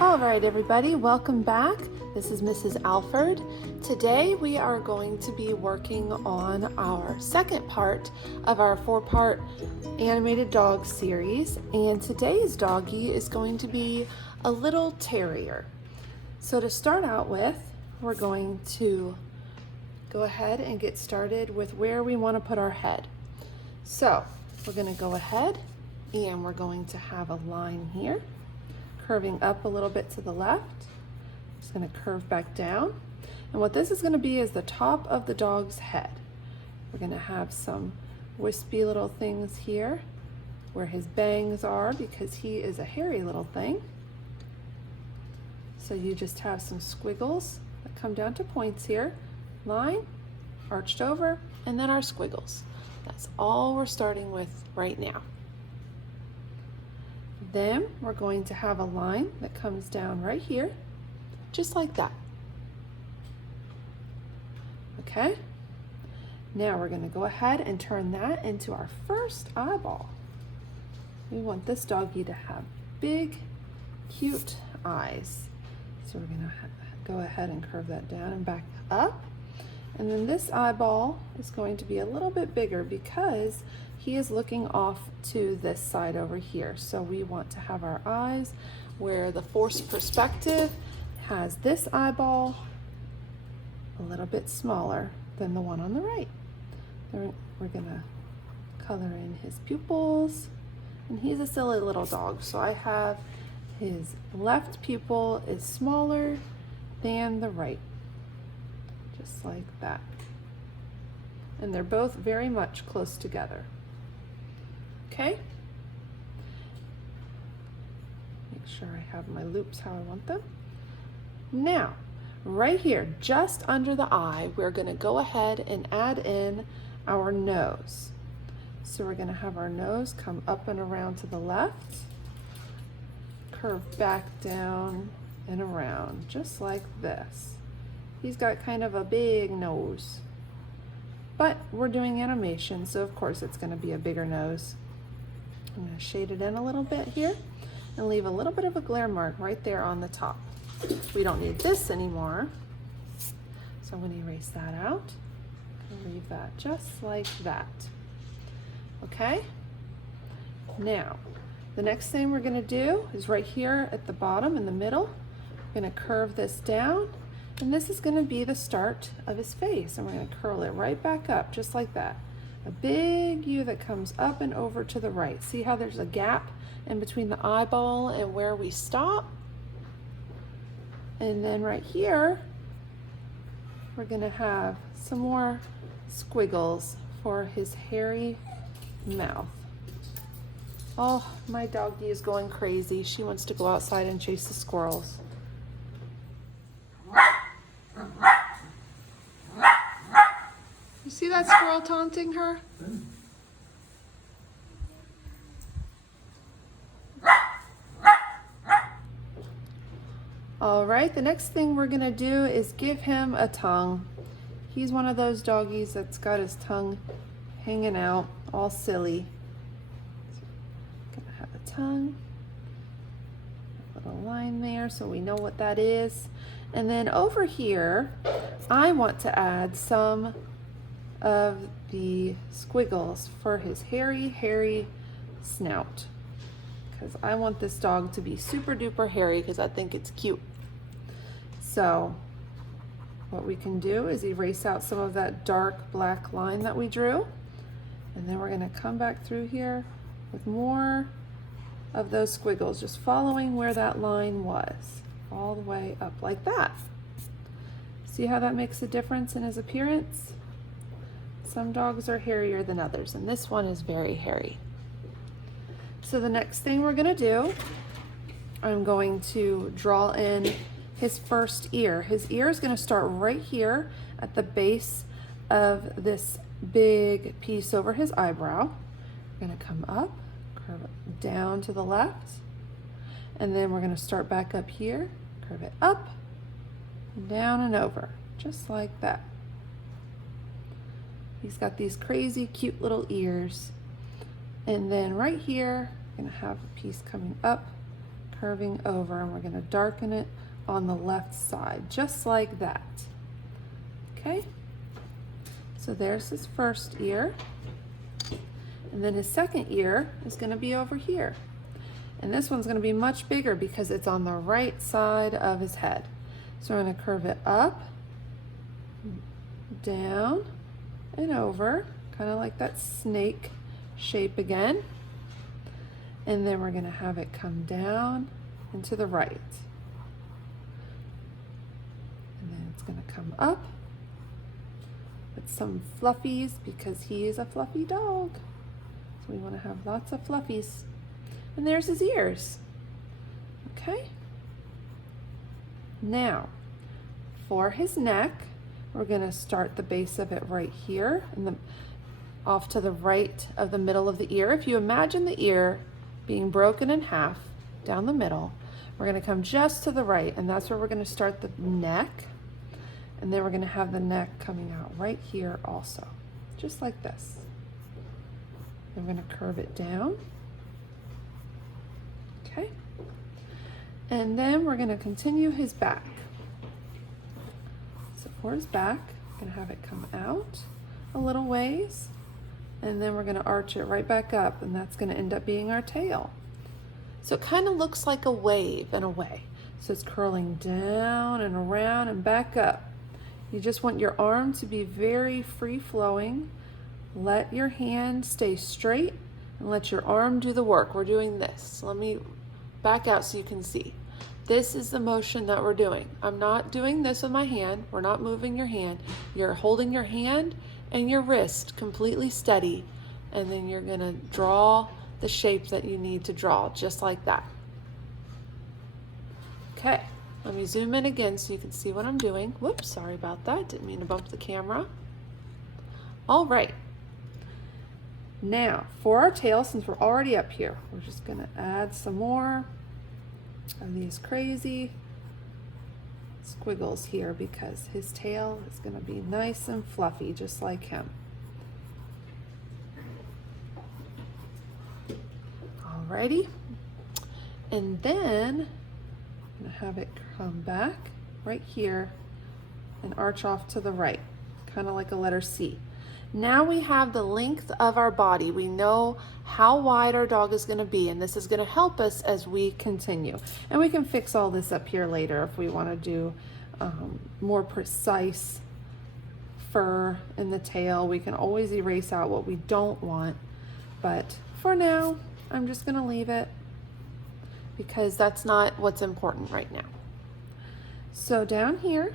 All right, everybody, welcome back. This is Mrs. Alford. Today we are going to be working on our second part of our 4-part animated dog series, and today's doggy is going to be a little terrier. So to start out with, we're going to go ahead and get started with where we want to put our head. So we're going to go ahead and we're going to have a line here, curving up a little bit to the left. Just going to curve back down. And what this is going to be is the top of the dog's head. We're going to have some wispy little things here where his bangs are because he is a hairy little thing. So you just have some squiggles that come down to points here. Line, arched over, and then our squiggles. That's all we're starting with right now. Then we're going to have a line that comes down right here, just like that. Okay? Now we're going to go ahead and turn that into our first eyeball. We want this doggy to have big, cute eyes. So we're going to go ahead and curve that down and back up. And then this eyeball is going to be a little bit bigger because he is looking off to this side over here. So we want to have our eyes where the forced perspective has this eyeball a little bit smaller than the one on the right. Then we're gonna color in his pupils. And he's a silly little dog. So I have his left pupil is smaller than the right. Just like that. And they're both very much close together. Okay? Make sure I have my loops how I want them. Now, right here, just under the eye, we're going to go ahead and add in our nose. So we're going to have our nose come up and around to the left, curve back down and around, just like this. He's got kind of a big nose, but we're doing animation, so of course it's going to be a bigger nose. I'm going to shade it in a little bit here and leave a little bit of a glare mark right there on the top. We don't need this anymore, so I'm going to erase that out and leave that just like that. Okay? Now, the next thing we're going to do is right here at the bottom in the middle, we're going to curve this down. And this is going to be the start of his face. And we're going to curl it right back up, just like that. A big U that comes up and over to the right. See how there's a gap in between the eyeball and where we stop? And then right here, we're going to have some more squiggles for his hairy mouth. Oh, my doggy is going crazy. She wants to go outside and chase the squirrels. You see that squirrel taunting her? All right, the next thing we're gonna do is give him a tongue. He's one of those doggies that's got his tongue hanging out, all silly. Gonna have a tongue, a little line there so we know what that is. And then over here, I want to add some of the squiggles for his hairy snout, because I want this dog to be super duper hairy because I think it's cute. So what we can do is erase out some of that dark black line that we drew, and then we're going to come back through here with more of those squiggles, just following where that line was, all the way up like that. See how that makes a difference in his appearance? Some dogs are hairier than others, and this one is very hairy. So the next thing we're gonna do, I'm going to draw in his first ear. His ear is gonna start right here at the base of this big piece over his eyebrow. We're gonna come up, curve it down to the left, and then we're gonna start back up here, curve it up, down and over, just like that. He's got these crazy cute little ears. And then right here, we're gonna have a piece coming up, curving over, and we're going to darken it on the left side, just like that. Okay, so there's his first ear, and then his second ear is going to be over here, and this one's going to be much bigger because it's on the right side of his head. So we're going to curve it up, down, and over, kind of like that snake shape again. And then we're going to have it come down and to the right. And then it's going to come up with some fluffies because he is a fluffy dog. So we want to have lots of fluffies. And there's his ears. Okay. Now, for his neck, we're going to start the base of it right here and off to the right of the middle of the ear. If you imagine the ear being broken in half down the middle, we're going to come just to the right, and that's where we're going to start the neck, and then we're going to have the neck coming out right here also, just like this. Then we're going to curve it down. Okay, and then we're going to continue his back. So for his back, I'm going to have it come out a little ways, and then we're going to arch it right back up, and that's going to end up being our tail. So it kind of looks like a wave in a way. So it's curling down and around and back up. You just want your arm to be very free-flowing. Let your hand stay straight and let your arm do the work. We're doing this. Let me back out so you can see. This is the motion that we're doing. I'm not doing this with my hand. We're not moving your hand. You're holding your hand and your wrist completely steady, and then you're going to draw the shape that you need to draw, just like that. Okay, let me zoom in again so you can see what I'm doing. Whoops, sorry about that. Didn't mean to bump the camera. All right. Now, for our tail, since we're already up here, we're just going to add some more of these crazy squiggles here because his tail is going to be nice and fluffy just like him. Alrighty, and then I'm going to have it come back right here and arch off to the right, kind of like a letter C. Now we have the length of our body. We know how wide our dog is going to be, and this is going to help us as we continue. And we can fix all this up here later if we want to do more precise fur in the tail. We can always erase out what we don't want, but for now, I'm just going to leave it because that's not what's important right now. So down here,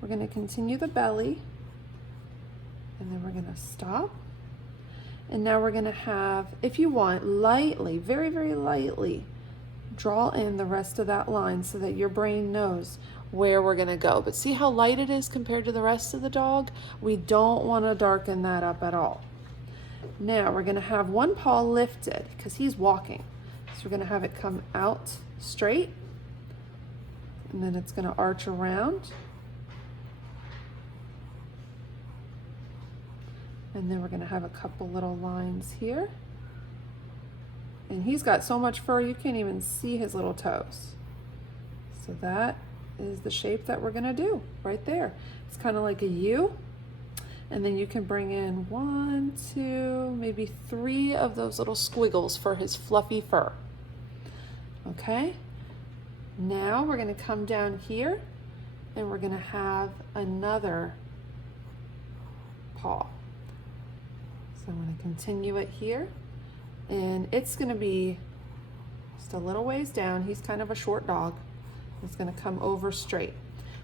we're going to continue the belly, and then we're going to stop. And now we're going to have, if you want, lightly, very, very lightly, draw in the rest of that line so that your brain knows where we're going to go. But see how light it is compared to the rest of the dog? We don't want to darken that up at all. Now we're going to have one paw lifted because he's walking. So we're going to have it come out straight, and then it's going to arch around. And then we're going to have a couple little lines here. And he's got so much fur you can't even see his little toes. So that is the shape that we're going to do right there. It's kind of like a U. And then you can bring in 1, 2, maybe 3 of those little squiggles for his fluffy fur. Okay, now we're going to come down here and we're going to have another paw. So I'm going to continue it here, and it's going to be just a little ways down. He's kind of a short dog. It's going to come over straight.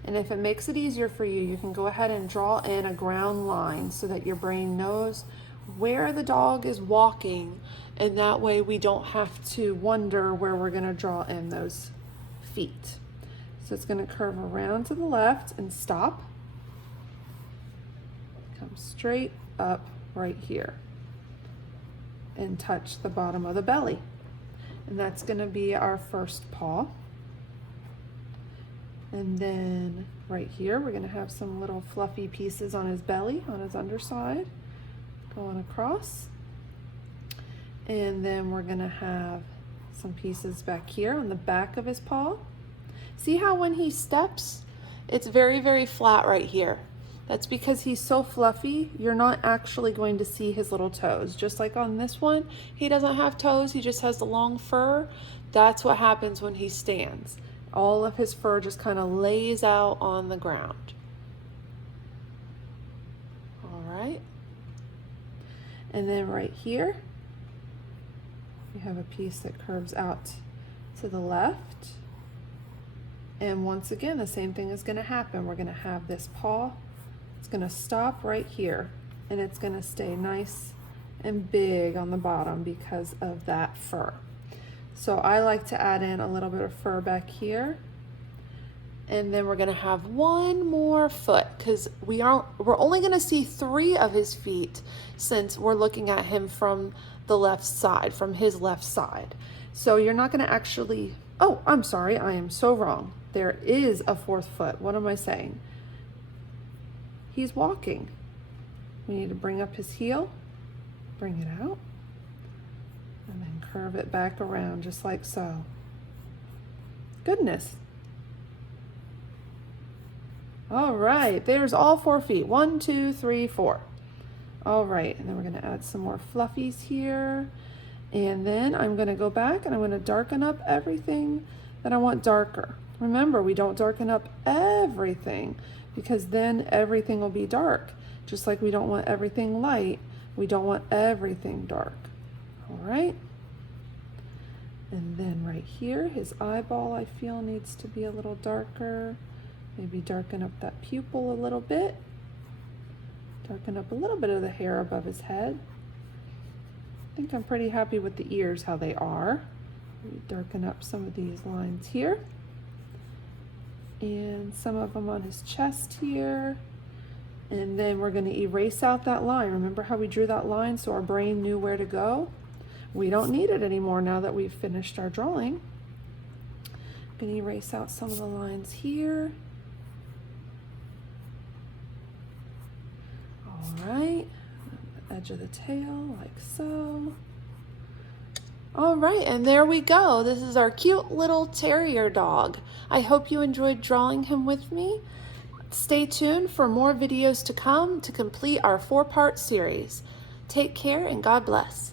And if it makes it easier for you, you can go ahead and draw in a ground line so that your brain knows where the dog is walking, and that way we don't have to wonder where we're going to draw in those feet. So it's going to curve around to the left and stop. Come straight up right here and touch the bottom of the belly. And that's going to be our first paw. And then right here, we're going to have some little fluffy pieces on his belly, on his underside, going across. And then we're going to have some pieces back here on the back of his paw. See how when he steps, it's very, very flat right here. That's because he's so fluffy, you're not actually going to see his little toes. Just like on this one, he doesn't have toes, he just has the long fur. That's what happens when he stands. All of his fur just kind of lays out on the ground. All right. And then right here, we have a piece that curves out to the left. And once again, the same thing is going to happen. We're going to have this paw. It's going to stop right here, and it's going to stay nice and big on the bottom because of that fur. So I like to add in a little bit of fur back here. And then we're going to have one more foot because we're only going to see 3 of his feet since we're looking at him from the left side, from his left side. So you're not going to actually, oh, I'm sorry, I am so wrong. There is a 4th foot. What am I saying? He's walking. We need to bring up his heel, bring it out, and then curve it back around just like so. Goodness. All right, there's all 4 feet. 1, 2, 3, 4. All right, and then we're gonna add some more fluffies here. And then I'm gonna go back and I'm gonna darken up everything that I want darker. Remember, we don't darken up everything because then everything will be dark. Just like we don't want everything light, we don't want everything dark. All right. And then right here, his eyeball I feel needs to be a little darker. Maybe darken up that pupil a little bit. Darken up a little bit of the hair above his head. I think I'm pretty happy with the ears, how they are. Maybe darken up some of these lines here. And some of them on his chest here. And then we're going to erase out that line. Remember how we drew that line so our brain knew where to go? We don't need it anymore now that we've finished our drawing. I'm going to erase out some of the lines here. All right, the edge of the tail like so. All right, and there we go. This is our cute little terrier dog. I hope you enjoyed drawing him with me. Stay tuned for more videos to come to complete our 4-part series. Take care and God bless.